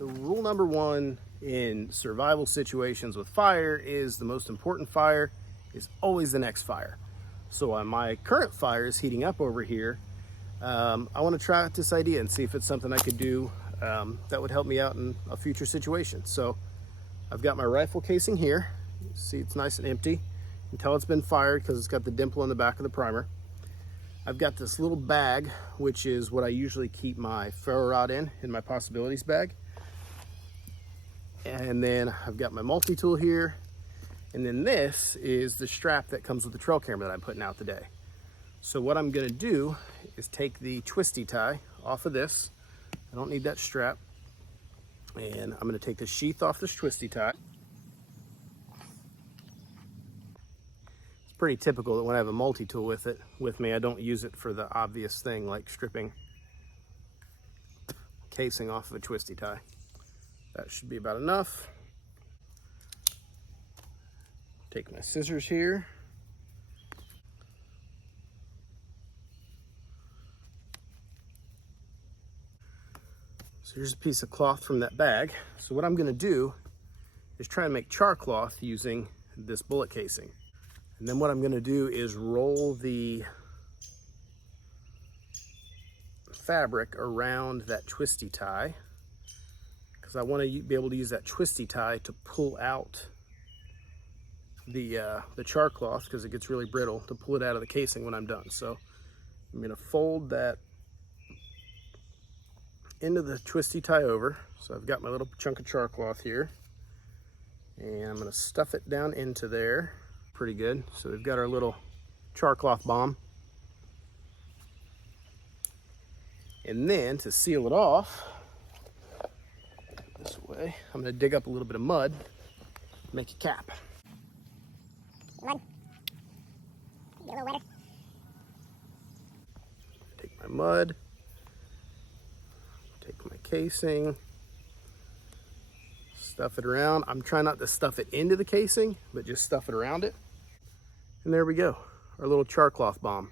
So rule number one in survival situations with fire is the most important fire is always the next fire. So while my current fire is heating up over here, I want to try out this idea and see if it's something I could do that would help me out in a future situation. So I've got my rifle casing here. See, it's nice and empty. You can tell it's been fired because it's got the dimple in the back of the primer. I've got this little bag, which is what I usually keep my ferro rod in my possibilities bag. And then I've got my multi-tool here. And then this is the strap that comes with the trail camera that I'm putting out today. So what I'm gonna do is take the twisty tie off of this. I don't need that strap. And I'm gonna take the sheath off this twisty tie. It's pretty typical that when I have a multi-tool with me, I don't use it for the obvious thing like stripping casing off of a twisty tie. That should be about enough. Take my scissors here. So here's a piece of cloth from that bag. So what I'm gonna do is try and make char cloth using this bullet casing. And then what I'm gonna do is roll the fabric around that twisty tie, because I want to be able to use that twisty tie to pull out the char cloth, because it gets really brittle, to pull it out of the casing when I'm done. So I'm gonna fold that into the twisty tie over. So I've got my little chunk of char cloth here, and I'm gonna stuff it down into there pretty good. So we've got our little char cloth bomb. And then to seal it off, this way, I'm gonna dig up a little bit of mud, make a cap. Mud. Get a little wetter. Take my mud, take my casing, stuff it around. I'm trying not to stuff it into the casing, but just stuff it around it. And there we go, our little char cloth bomb.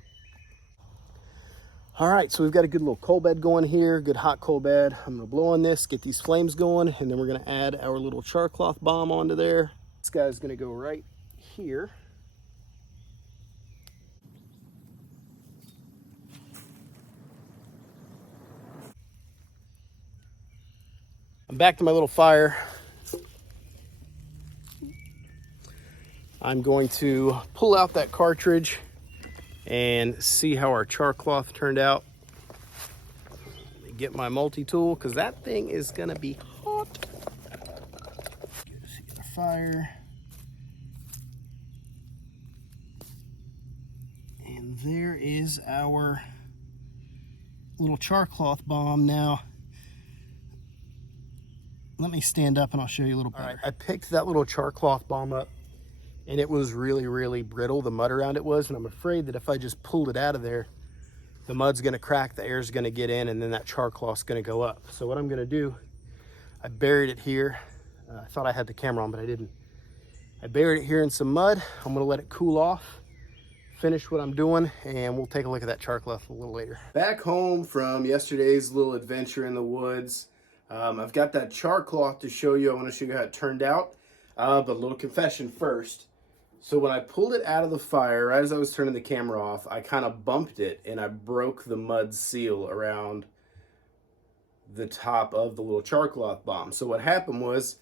All right, so we've got a good little coal bed going here, good hot coal bed. I'm gonna blow on this, get these flames going, and then we're gonna add our little char cloth bomb onto there. This guy's gonna go right here. I'm back to my little fire. I'm going to pull out that cartridge and see how our char cloth turned out. Let me get my multi-tool, because that thing is gonna be hot. Get the fire. And there is our little char cloth bomb. Now, let me stand up and I'll show you a little better. All right, I picked that little char cloth bomb up, and it was really, really brittle. The mud around it was, and I'm afraid that if I just pulled it out of there, the mud's gonna crack, the air's gonna get in, and then that char cloth's gonna go up. So what I'm gonna do, I buried it here. I thought I had the camera on, but I didn't. I buried it here in some mud. I'm gonna let it cool off, finish what I'm doing, and we'll take a look at that char cloth a little later. Back home from yesterday's little adventure in the woods, I've got that char cloth to show you. I wanna show you how it turned out, but a little confession first. So when I pulled it out of the fire, right as I was turning the camera off, I kind of bumped it and I broke the mud seal around the top of the little char cloth bomb. So what happened was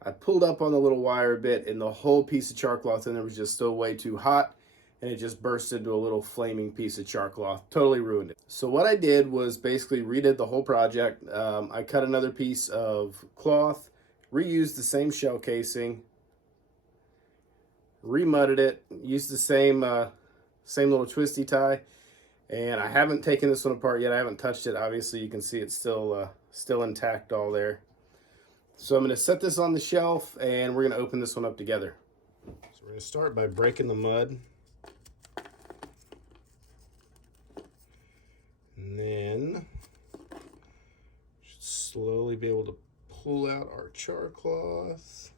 I pulled up on the little wire a bit, and the whole piece of char cloth in there was just still way too hot, and it just burst into a little flaming piece of char cloth. Totally ruined it. So what I did was basically redid the whole project. I cut another piece of cloth, reused the same shell casing, remudded it, used the same little twisty tie, and I haven't taken this one apart yet. I haven't touched it. Obviously, you can see it's still intact all there. So I'm going to set this on the shelf, and we're going to open this one up together. So we're going to start by breaking the mud, and then should slowly be able to pull out our char cloth.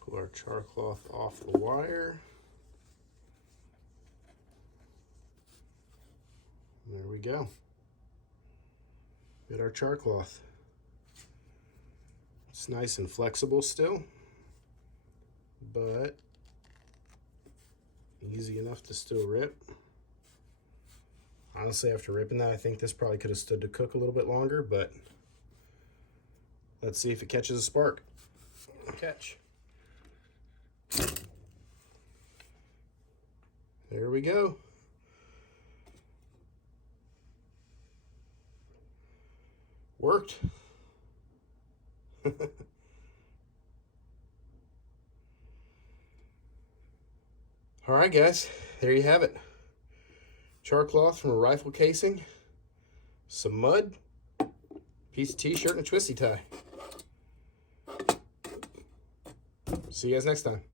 Pull our char cloth off the wire. we go. Got our char cloth. It's nice and flexible still, but easy enough to still rip. Honestly, after ripping that, I think this probably could have stood to cook a little bit longer, but let's see if it catches a spark. Catch. There we go. Worked. All right, guys, there you have it. Char cloth from a rifle casing, some mud, piece of t-shirt, and a twisty tie. See you guys next time.